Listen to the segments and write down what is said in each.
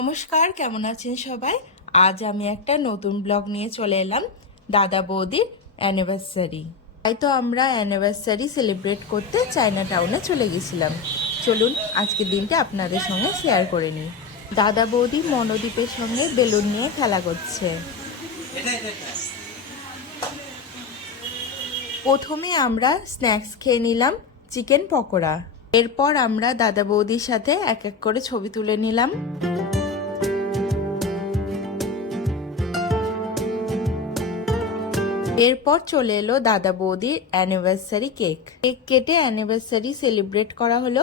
নমস্কার, কেমন আছেন সবাই? আজ আমি একটা নতুন ব্লগ নিয়ে চলে এলাম দাদা বৌদির অ্যানিভার্সারি। তাই তো আমরা অ্যানিভার্সারি সেলিব্রেট করতে চায়না টাউনে চলে গেছিলাম। চলুন আজকের দিনটা আপনাদের সঙ্গে শেয়ার করে নিই। দাদা বৌদি মনোদীপের সঙ্গে বেলুন নিয়ে খেলা করছে। প্রথমে আমরা স্ন্যাক্স খেয়ে নিলাম চিকেন পকোড়া। এরপর আমরা দাদা বৌদির সাথে এক এক করে ছবি তুলে নিলাম। এরপর চলে এলো দাদা বৌদির অ্যানিভার্সারি কেক কেটে অ্যানিভার্সারি সেলিব্রেট করা হলো।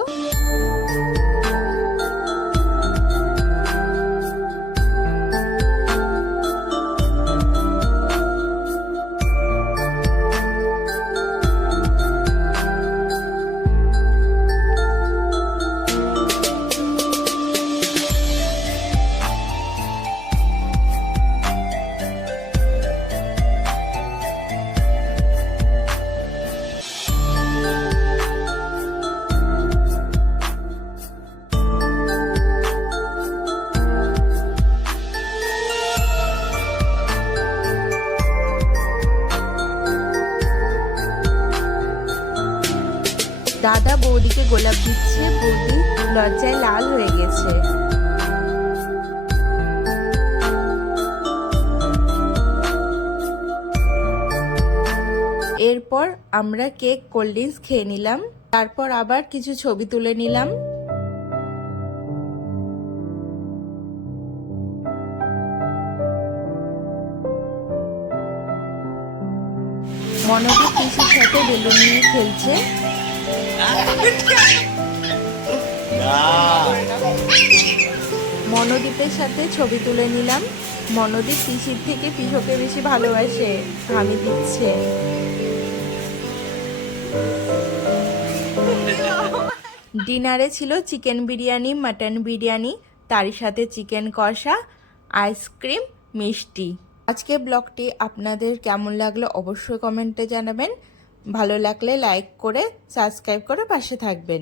দাদা বৌদিকে গোলাপ দিচ্ছে, বৌদি লজ্জায় লাল হয়ে গেছে। এরপর আমরা কেক কোল্ড ড্রিঙ্কস খেয়ে নিলাম। তারপর আবার কিছু ছবি তুলে নিলাম। মনোদীপ পিসির সাথে বেলুন নিয়ে খেলছে। মনোদীপের সাথে ছবি তুলে নিলাম। মনোদীপ পিসির থেকে পিসোকে বেশি ভালোবাসে, হামি দিচ্ছে। ডিনারে ছিল চিকেন বিরিয়ানি, মাটন বিরিয়ানি, তারই সাথে চিকেন কষা, আইসক্রিম, মিষ্টি। আজকে ব্লগটি আপনাদের কেমন লাগলো অবশ্যই কমেন্টে জানাবেন। ভালো লাগলে লাইক করে সাবস্ক্রাইব করে পাশে থাকবেন।